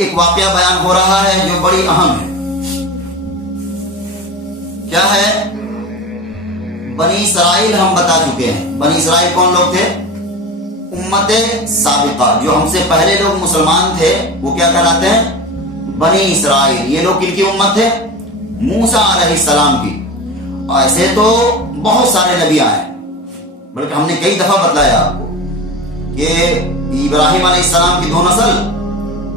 ایک واقعہ بیان ہو رہا ہے جو بڑی اہم ہے. کیا ہے؟ بنی اسرائیل ہم بتا چکے ہیں. بنی اسرائیل کون لوگ تھے؟ امت سابقہ. جو ہم سے پہلے لوگ مسلمان تھے وہ کیا کہلاتے ہیں؟ بنی اسرائیل. یہ لوگ کن کی امت تھے؟ موسیٰ علیہ السلام کی. ایسے تو بہت سارے نبی آئے، بلکہ ہم نے کئی دفعہ بتلایا آپ کو کہ ابراہیم علیہ السلام کی 2 نسل،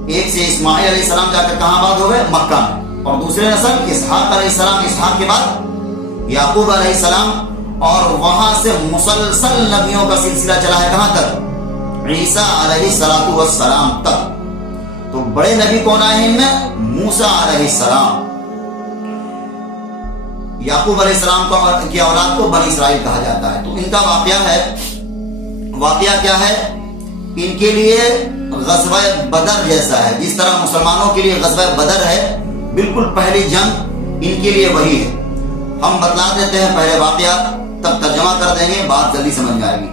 ایک سے اسماعیل علیہ السلام جا کر کہاں آباد ہو گئے؟ مکہ میں. اور دوسرے نسل اسحاق علیہ السلام، اسحاق کے بعد یعقوب علیہ السلام، اور وہاں سے مسلسل نبیوں کا سلسلہ چلا ہے کہاں تک؟ عیسیٰ علیہ السلام تک. تو بڑے نبی کون آئے ہیں ان میں؟ موسیٰ علیہ السلام. یعقوب علیہ السلام کی اولاد کو بنی اسرائیل کہا جاتا ہے. تو ان کا واقعہ ہے. واقعہ کیا ہے؟ ان کے لیے غزوہ بدر جیسا ہے. جس طرح مسلمانوں کے لیے غزوہ بدر ہے، بالکل پہلی جنگ ان کے لیے وہی ہے. ہم بتلا دیتے ہیں پہلے واقعہ، تب ترجمہ کر دیں گے، بات جلدی سمجھ میں آئے گی.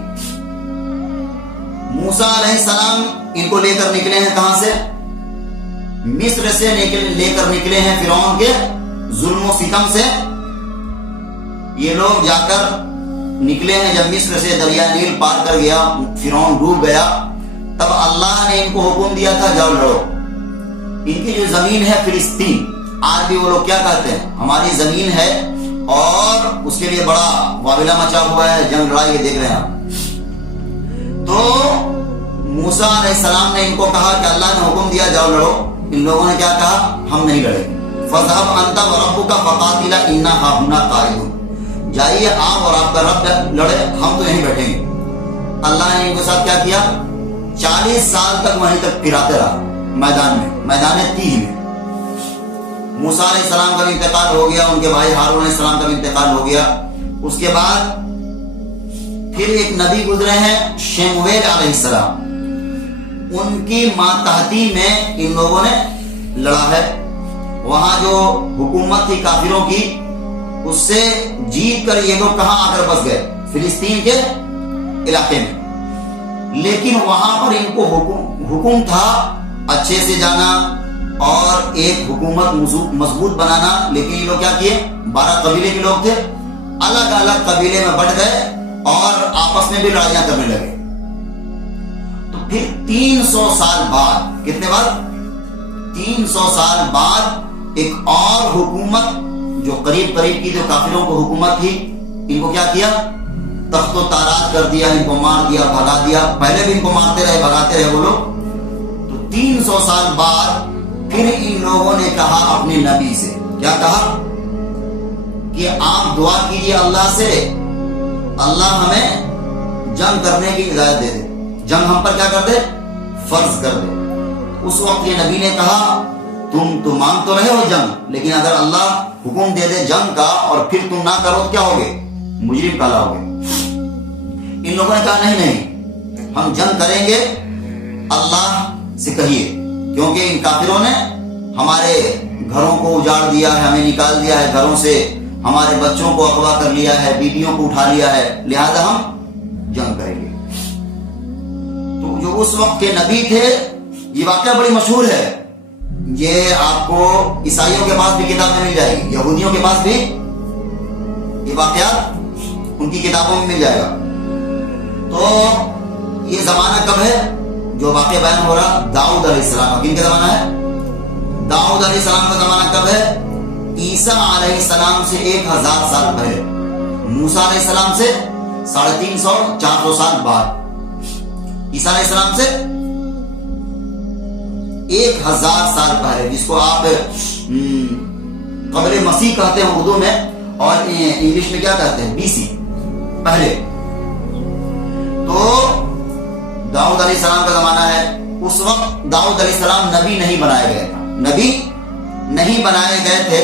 موسیٰ علیہ السلام ان کو لے کر نکلے ہیں کہاں سے؟ مصر سے لے کر نکلے ہیں فرعون کے ظلم و ستم سے. یہ لوگ جا کر نکلے ہیں جب مصر سے دریا نیل پار کر گیا، فرعون ڈوب گیا، تب اللہ نے ان کو حکم دیا تھا جاؤ لڑو. ان کی جو زمین ہے فلسطین، آج بھی وہ لوگ کیا کہتے ہیں؟ ہماری زمین ہے، اور اس کے لیے بڑا واویلا مچا ہوا ہے، جنگ لڑائی دیکھ رہے ہیں آپ. تو موسیٰ علیہ السلام نے ان کو کہا کہ اللہ نے حکم دیا جاؤ لڑو. ان لوگوں نے کیا کہا؟ ہم نہیں لڑیں گے. فَاذْهَبْ أَنْتَ وَرَبُّكَ فَقَاتِلَا إِنَّا هَاهُنَا قَاعِدُونَ. جائیے آپ اور آپ کا رب لڑے، ہم تو یہیں بیٹھیں گے. اللہ نے ان کے ساتھ کیا کیا؟ 40 سال تک وہیں تک پھراتے رہا میدان تیہ میں. موسیٰ علیہ السلام کا بھی انتقال ہو گیا، ان کے بھائی ہارون علیہ السلام کا بھی انتقال ہو گیا. اس کے بعد پھر ایک نبی گزرے ہیں شمویل علیہ السلام. ان کی ماتحتی میں ان لوگوں نے لڑا ہے. وہاں جو حکومت تھی کافروں کی، اس سے جیت کر یہ لوگ کہاں آ کر بس گئے؟ فلسطین کے علاقے میں. لیکن وہاں پر ان کو حکم تھا اچھے سے جانا اور ایک حکومت مضبوط بنانا. لیکن یہ لوگ کیا کیے؟ 12 قبیلے کے لوگ تھے، الگ الگ قبیلے میں بٹ گئے اور آپس میں بھی لڑائیاں کرنے لگے. تو پھر 300 سال بعد، کتنے بعد؟ 300 سال بعد ایک اور حکومت جو قریب کی جو کافروں کو حکومت تھی، ان کو کیا کیا؟ تخت و تاراج کر دیا، ان کو مار دیا، بھگا دیا. پہلے بھی ان کو مارتے رہے، بھگاتے رہے وہ لوگ. تو 300 سال بعد پھر ان لوگوں نے کہا اپنے نبی سے، کیا کہا؟ کہ آپ دعا کیجئے اللہ سے، اللہ ہمیں جنگ کرنے کی اجازت دے دے، جنگ ہم پر کیا کر دے؟ فرض کر دے. اس وقت یہ نبی نے کہا تم تو مانگ تو رہے ہو جنگ، لیکن اگر اللہ حکم دے دے جنگ کا اور پھر تم نہ کرو تو کیا ہوگے؟ مجرم کہلاؤ گے. ان لوگوں نے کہا نہیں، ہم جنگ کریں گے، اللہ سے کہیے، کیونکہ ان کافروں نے ہمارے گھروں کو اجاڑ دیا ہے، ہمیں نکال دیا ہے گھروں سے، ہمارے بچوں کو اغوا کر لیا ہے، بیٹیوں کو اٹھا لیا ہے، لہذا ہم جنگ کریں گے. تو جو اس وقت کے نبی تھے، یہ واقعہ بڑی مشہور ہے. یہ آپ کو عیسائیوں کے پاس بھی کتاب میں مل جائے گی، یہودیوں کے پاس بھی یہ واقعات ان کی کتابوں میں مل جائے گا. تو یہ زمانہ کب ہے جو واقعہ بیان ہو رہا؟ داؤد علیہ السلام. کن کا زمانہ ہے؟ داؤد علیہ السلام کا زمانہ کب ہے؟ عیسیٰ علیہ السلام سے 1000 سال پہلے. موسیٰ علیہ السلام سے 350-400 سال بعد. عیسیٰ علیہ السلام سے 1000 سال پہلے، جس کو آپ قبر مسیح کہتے ہیں اردو میں، اور انگلش میں کیا کہتے ہیں؟ BC، پہلے. تو داؤد علیہ السلام کا زمانہ ہے. اس وقت داؤد علیہ السلام نبی نہیں بنائے گئے تھے، نبی نہیں بنائے گئے تھے.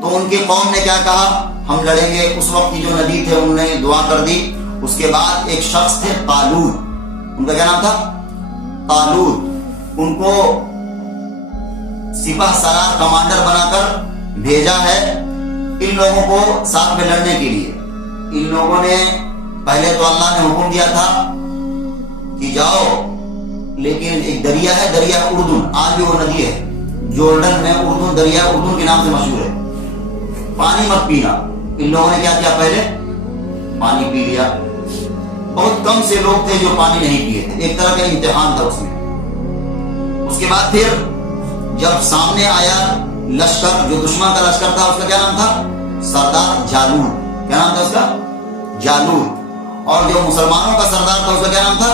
تو ان کی قوم نے کیا کہا؟ ہم لڑیں گے. اس وقت کی جو نبی تھے انہوں نے دعا کر دی. اس کے بعد ایک شخص تھے طالوت، ان کا کیا نام تھا؟ طالوت. ان کو سپاہ سالار کمانڈر بنا کر بھیجا ہے ان لوگوں کو ساتھ میں لڑنے کے لیے. ان لوگوں نے پہلے تو اللہ نے حکم دیا تھا کہ جاؤ لیکن ایک دریا ہے، دریا اردن، آج بھی وہ ندی ہے جورڈن میں، اردن دریا اردن کے نام سے مشہور ہے، پانی مت پینا۔ ان لوگوں نے کیا کیا؟ پہلے پانی پی لیا۔ بہت کم سے لوگ تھے جو پانی نہیں پیے تھے، ایک طرح کا امتحان تھا اس میں۔ اس کے بعد پھر جب سامنے آیا لشکر، جو دشمن کا لشکر تھا اس کا کیا نام تھا؟ سردار جالوت۔ کیا نام تھا اس کا؟ جالوت۔ اور جو مسلمانوں کا سردار تھا اس کا کیا نام تھا؟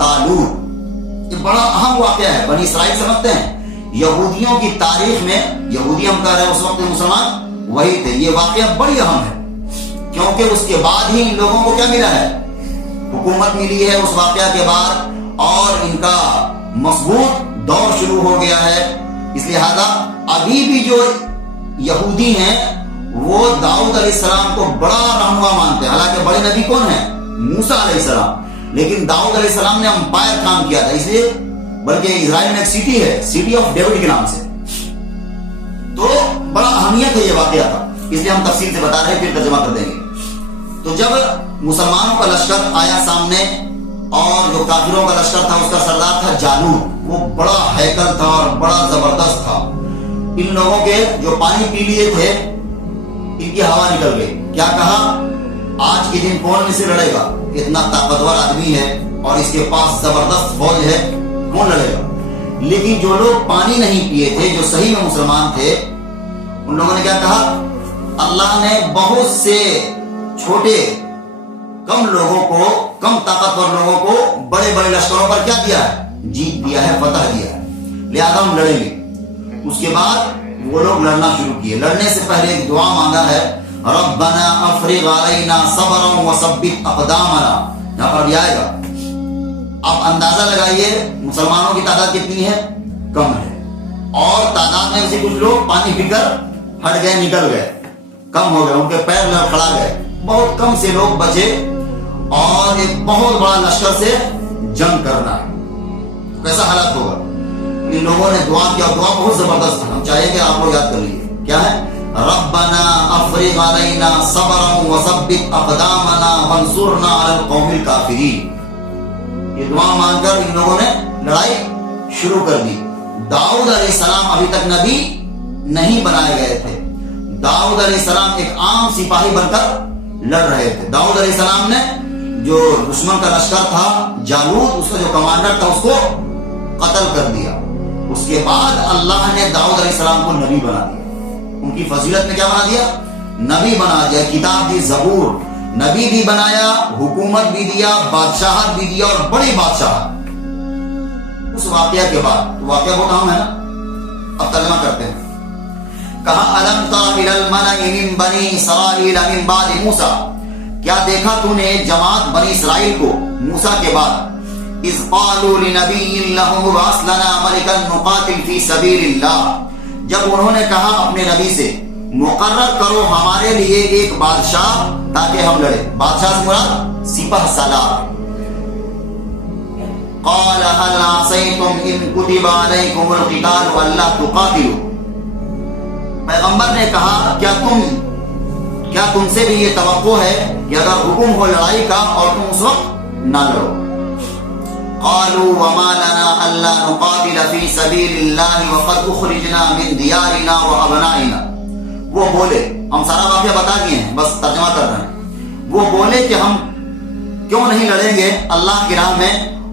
طالوت۔ یہ بڑا اہم واقعہ ہے، بنی اسرائیل سمجھتے ہیں یہودیوں کی تاریخ میں، یہودی ہم کہہ رہے ہیں اس وقت مسلمان وہی تھے، یہ واقعہ بڑی اہم ہے، کیونکہ اس کے بعد ہی ان لوگوں کو کیا ملا ہے؟ حکومت ملی ہے اس واقعہ کے بعد، اور ان کا مضبوط دور شروع ہو گیا ہے۔ اس لہذا ابھی بھی جو یہودی ہیں وہ داؤد علیہ السلام کو بڑا رہنما مانتے ہیں، حالانکہ بڑے نبی کون ہیں؟ موسیٰ علیہ السلام، لیکن داؤد علیہ السلام نے امپائر کام کیا تھا، اس لیے بلکہ اسرائیل میں ایک سٹی ہے، سٹی آف ڈیوڈ کے نام سے، تو بڑا اہمیت ہے یہ واقعہ تھا، اس لیے ہم تفصیل سے بتا رہے ہیں، پھر ترجمہ کر دیں گے۔ تو جب مسلمانوں کا لشکر آیا سامنے، اور جو کافروں کا لشکر تھا اس کا سردار تھا جالوت، وہ بڑا ہیکل تھا اور بڑا زبردست تھا۔ ان لوگوں کے جو پانی پی لیے تھے ان کی ہوا نکل گئی۔ کیا کہا؟ آج کے دن کون میں سے لڑے گا؟ اتنا طاقتور آدمی ہے اور اس کے پاس زبردست فوج ہے، کون لڑے گا؟ لیکن جو لوگ پانی نہیں پیے تھے، جو صحیح میں مسلمان تھے، ان لوگوں نے کیا کہا؟ اللہ نے بہت سے چھوٹے کم لوگوں کو، کم طاقتور لوگوں کو بڑے بڑے لشکروں پر کیا دیا ہے؟ جیت دیا ہے، فتح دیا ہے، لہذا ہم لڑیں گے۔ اس کے بعد وہ لوگ لڑنا شروع کیے۔ لڑنے سے پہلے ایک دعا مانگا ہے، ربنا افرغ علینا صبرا وثبت اقدامنا۔ یہاں پر بھی آئے گا۔ اب اندازہ لگائیے مسلمانوں کی تعداد کتنی ہے؟ کم ہے، اور تعداد میں سے کچھ لوگ پانی پی کر ہٹ گئے، نکل گئے، کم ہو گئے، ان کے پیر لڑکھڑا گئے، بہت کم سے لوگ بچے، اور ایک بہت بڑا لشکر سے جنگ کرنا ہے، تو کیسا حالت ہوگا؟ ان لوگوں نے دعا کیا، دعا بہت زبردست ہے، ہم چاہیے کہ آپ لوگ یاد کر لیجیے۔ کیا ہے؟ ربنا افرغ علینا صبرا وثبت اقدامنا وانصرنا علی القوم الکافرین۔ یہ دعا مانگ کر ان لوگوں نے لڑائی شروع کر دی۔ داؤد علیہ السلام ابھی تک نبی نہیں بنائے گئے تھے، داؤد علیہ السلام ایک عام سپاہی بن کر لڑ رہے تھے۔ داؤد علیہ السلام نے جو دشمن کا لشکر تھا جالوت، اس کا جو کمانڈر تھا، اس کو قتل کر دیا۔ اس کے بعد اللہ نے داؤد علیہ السلام کو نبی بنا دیا، ان کی فضیلت میں کیا بنا دیا؟ نبی بنا دیا، کتاب دی، زبور، نبی بھی بنایا، حکومت بھی دیا، بادشاہت بھی دیا، اور بڑی بادشاہت۔ اس واقعہ کے بعد، تو واقعہ بہت اہم ہے نا، اب ترجمہ کرتے ہیں۔ کہا الم تر الی الملأ من بنی اسرائیل من بعد موسیٰ، کیا دیکھا تو نے جماعت بنی اسرائیل کو موسیٰ کے بعد، اذ قالوا لنبی لہم ابعث لنا ملکا نقاتل فی سبیل اللہ، جب انہوں نے کہا اپنے نبی سے مقرر کرو ہمارے لیے ایک بادشاہ تاکہ ہم لڑے۔ بادشاہ سے مراد سپہ سالار۔ قال هل عصیتم ان کتب علیکم القتال الا تقاتلوا، پیغمبر نے کہا کیا تم سے بھی یہ توقع ہے کہ اگر حکم ہو لڑائی کا اور تم اس وقت نہ لڑو؟ قالوا وما لنا الا نقاتل في سبيل الله وقد اخرجنا من ديارنا وابنائنا، وہ بولے، ہم سارا واقعہ بتا دیے ہیں، بس ترجمہ کر رہے ہیں۔ وہ بولے کہ ہم کیوں نہیں لڑیں گے اللہ کی راہ میں،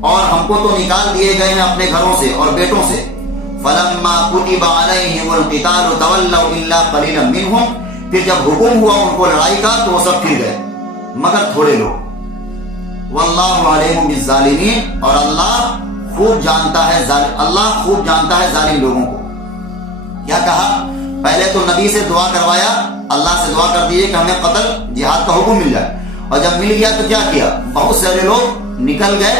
اور ہم کو تو نکال دیے گئے ہیں اپنے گھروں سے اور بیٹوں سے۔ فلما كتب عليهم القتال تولوا الا قليلا منهم، پھر جب حکم ہوا ان کو لڑائی کا تو وہ سب پھر گئے مگر تھوڑے لوگ۔ واللہ علیم بالظالمین، اور اللہ خوب جانتا ہے ظالم لوگوں کو۔ کیا کہا؟ پہلے تو نبی سے دعا کروایا، اللہ سے دعا کر دیے کہ ہمیں قتل جہاد کا حکم مل جائے، اور جب مل گیا تو کیا کیا؟ بہت سارے لوگ نکل گئے،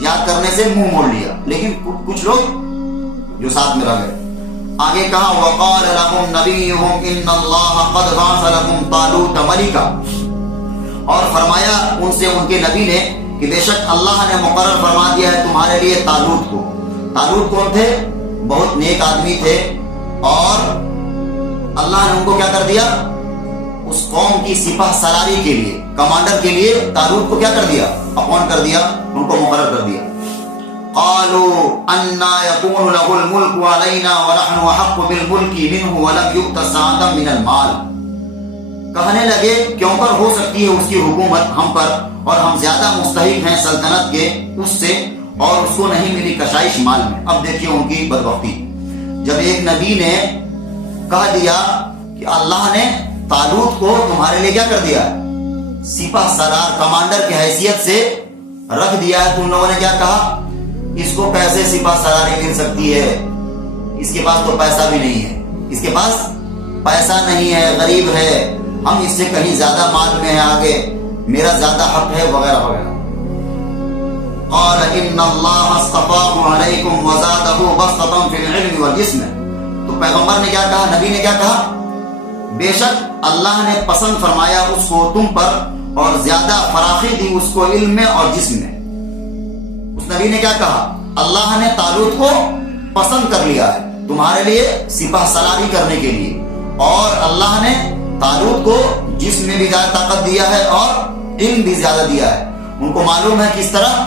جہاد کرنے سے منہ موڑ لیا، لیکن کچھ لوگ جو ساتھ میں رہ گئے۔ آگے کہا وقال لهم نبيهم ان الله قد بعث لكم طالوت ملكا، اور فرمایا ان سے ان کے نبی نے کہ بے شک اللہ نے مقرر فرما دیا ہے تمہارے لیے طالوت کو۔ طالوت کون تھے؟ بہت نیک آدمی تھے، اور اللہ نے ان کو کیا کر دیا؟ اس قوم کی سپہ سالاری کے لیے، کمانڈر کے لیے طالوت کو کیا کر دیا؟ اپوائنٹ کر دیا، ان کو مقرر کر دیا۔ قالوا انا يكون له الملك علينا ونحن احق بالملك منه ولم يؤت سعة من المال. کہنے لگے کیوں پر ہو سکتی ہے اس کی حکومت ہم پر اور ہم زیادہ مستحق ہیں سلطنت کے اس سے اور اس کو نہیں ملی کشائش مال میں. اب دیکھیے ان کی بدبختی. جب ایک نبی نے کہہ دیا کہ اللہ نے طالوت کو تمہارے لیے کیا کر دیا, سپہ سالار کمانڈر کی حیثیت سے رکھ دیا ہے, تم لوگوں نے کیا کہا اس کو کیسے سپہ سالاری مل سکتی ہے, اس کے پاس تو پیسہ بھی نہیں ہے, اس کے پاس پیسہ نہیں ہے, غریب ہے, ہم اس سے کہیں زیادہ مال میں ہے, آگے میرا زیادہ حق ہے وغیرہ وغیرہ. قال ان اللہ اصطفاہ علیکم وزادہ بسطۃ فی العلم والجسم. تو پیغمبر نے کیا کہا, نبی نے کیا کہا, بے شک اللہ نے پسند فرمایا اس کو تم پر اور زیادہ فراخی دی اس کو علم میں اور جسم میں. اس نبی نے کیا کہا, اللہ نے طالوت کو پسند کر لیا ہے تمہارے لیے سپہ سالاری کرنے کے لیے, اور اللہ نے طالوت کو جسم میں بھی زیادہ طاقت دیا ہے اور علم بھی زیادہ دیا ہے. ان کو معلوم ہے کس طرح,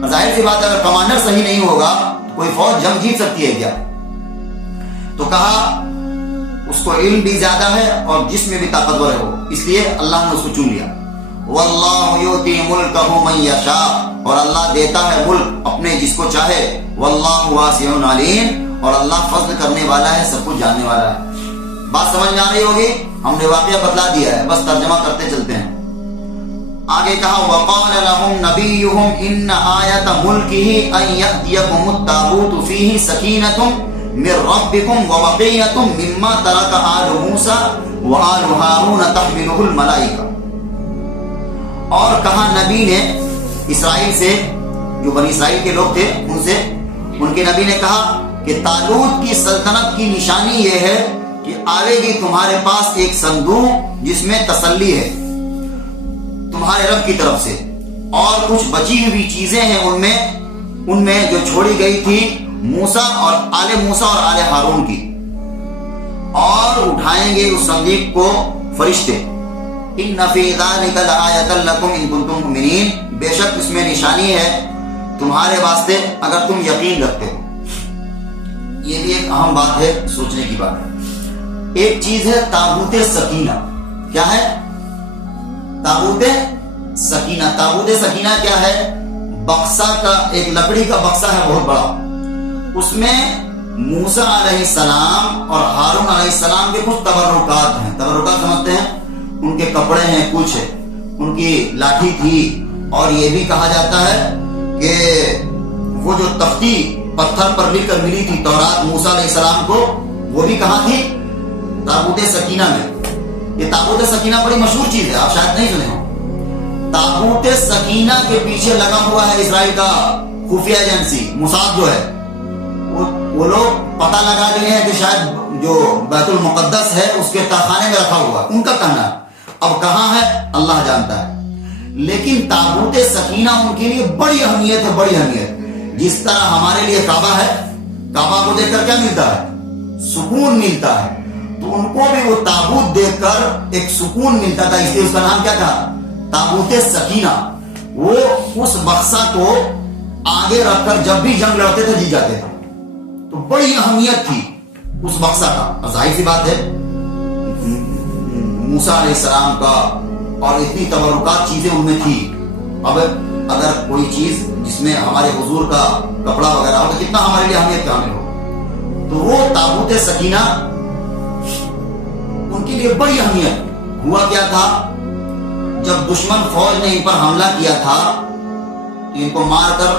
ظاہر سی بات ہے اگر کمانڈر صحیح نہیں ہوگا تو کوئی فوج جنگ جیت سکتی ہے کیا. تو کہا اس کو علم بھی زیادہ ہے اور جسم میں بھی طاقتور ہے وہ, اس لیے اللہ نے اس کو چن لیا. واللہ یؤتی ملکہ من یشاء, اور اللہ دیتا ہے ملک اپنے جس کو چاہے. واللہ واسع علیم, اور اللہ فضل کرنے والا ہے, سب کچھ جاننے والا ہے. بات سمجھ میں آ رہی ہوگی, ہم نے واقعہ بتلا دیا ہے, بس ترجمہ کرتے چلتے ہیں. آگے کہا وقال لهم نبيهم ان آیت ملکہ ان یأتیکم التابوت فیہ سکینۃ من ربکم وبقیۃ مما ترک آل موسیٰ وآل ہارون تحملہ الملائکہ. اور کہا نبی نے اسرائیل سے, جو بنی اسرائیل کے لوگ تھے ان سے, ان کے نبی نے کہا کہ طالوت کی سلطنت کی نشانی یہ ہے کہ آئے گی تمہارے پاس ایک صندوق جس میں تسلی ہے تمہارے رب کی طرف سے, اور کچھ بچی ہوئی چیزیں ہیں ان میں جو چھوڑی گئی تھی موسیٰ اور آل ہارون کی, اور اٹھائیں گے اس صندوق کو فرشتے. ان فی ذلک لآیۃ لکم ان کنتم مؤمنین, بے شک اس میں نشانی ہے تمہارے واسطے اگر تم یقین رکھتے ہو. یہ بھی ایک اہم بات ہے, سوچنے کی بات ہے. ایک چیز ہے تابوت سکینہ. کیا ہے تابوت سکینہ؟ تابوت سکینہ کیا ہے, بکسا کا, ایک لکڑی کا بکسا ہے بہت بڑا, اس میں موسیٰ علیہ السلام اور ہارون علیہ السلام کے کچھ تبرکات ہیں. تبرکات سمجھتے ہیں, ان کے کپڑے ہیں, کچھ ان کی لاٹھی تھی, اور یہ بھی کہا جاتا ہے کہ وہ جو تختی پتھر پر لکھ کر ملی تھی تورات موسیٰ علیہ السلام کو, وہ بھی کہاں تھی, تابوت سکینہ میں. یہ تابوت سکینہ بڑی مشہور چیز ہے, آپ شاید نہیں سنے ہو. تابوت سکینہ کے پیچھے لگا ہوا ہے اسرائیل کا خفیہ ایجنسی موساد جو ہے, وہ لوگ پتہ لگا لیے ہیں کہ شاید جو بیت المقدس ہے اس کے تہخانے میں رکھا ہوا, ان کا کہنا ہے. اب کہاں ہے اللہ جانتا ہے, لیکن تابوت سکینہ ان کے لیے بڑی اہمیت ہے, بڑی اہمیت. جس طرح ہمارے لیے کعبہ ہے, کعبہ کو دیکھ کر کیا ملتا ہے, سکون ملتا ہے, تو ان کو بھی وہ تابوت دیکھ کر ایک سکون ملتا تھا, اس لیے اس کا نام کیا تھا, تابوت سکینہ. وہ اس بکسا کو آگے رکھ کر جب بھی جنگ لڑتے تھے جیت جاتے تھے. تو بڑی اہمیت تھی اس بکسا کا. ظاہر سی بات ہے موسیٰ علیہ السلام کا, اور اتنی تبرکات چیزیں ان میں تھی. اب اگر کوئی چیز جس میں ہمارے حضور کا کپڑا وغیرہ ہو تو کتنا ہمارے لیے اہمیت کا حامل ہو. تو وہ تابوت سکینہ ان کے لیے بڑی اہمیت. ہوا کیا تھا, جب دشمن فوج نے ان پر حملہ کیا تھا تو ان کو مار کر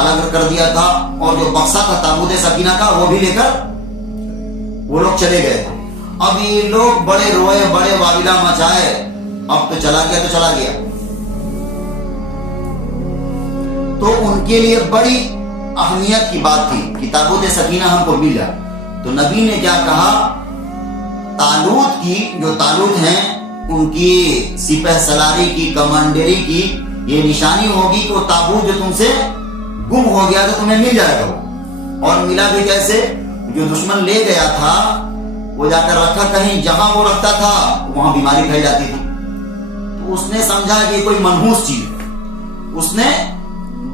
الگ کر دیا تھا, اور جو بکسا تھا تابوت سکینہ کا وہ بھی لے کر وہ لوگ چلے گئے تھے. اب یہ لوگ بڑے روئے, بڑے واویلا مچائے, اب تو چلا گیا تو چلا گیا. تو ان کے لیے بڑی اہمیت کی بات تھی کہ تابوت سکینہ ہم کو مل جائے. تو نبی نے کیا کہا, طالوت کی, جو طالوت ہیں ان کی سپہ سالاری کی, کمانڈری کی یہ نشانی ہوگی کہ وہ تابوت جو تم سے گم ہو گیا تو تمہیں مل جائے گا. اور ملا بھی کیسے, جو دشمن لے گیا تھا وہ جا کر رکھا کہیں, جہاں وہ رکھتا تھا وہاں بیماری پھیل جاتی تھی. تو اس نے سمجھا کہ کوئی منحوس چیز, اس نے